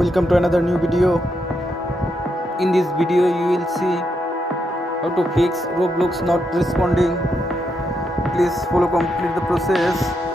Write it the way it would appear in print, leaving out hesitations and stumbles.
Welcome to another new video. In this video you will see how to fix Roblox not responding. Please follow complete the process.